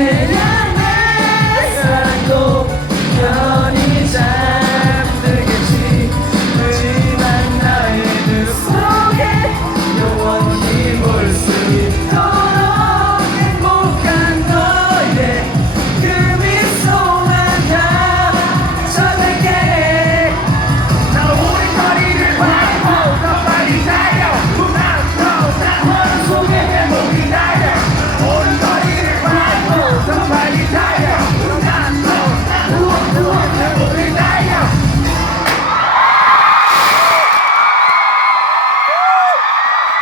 melhor.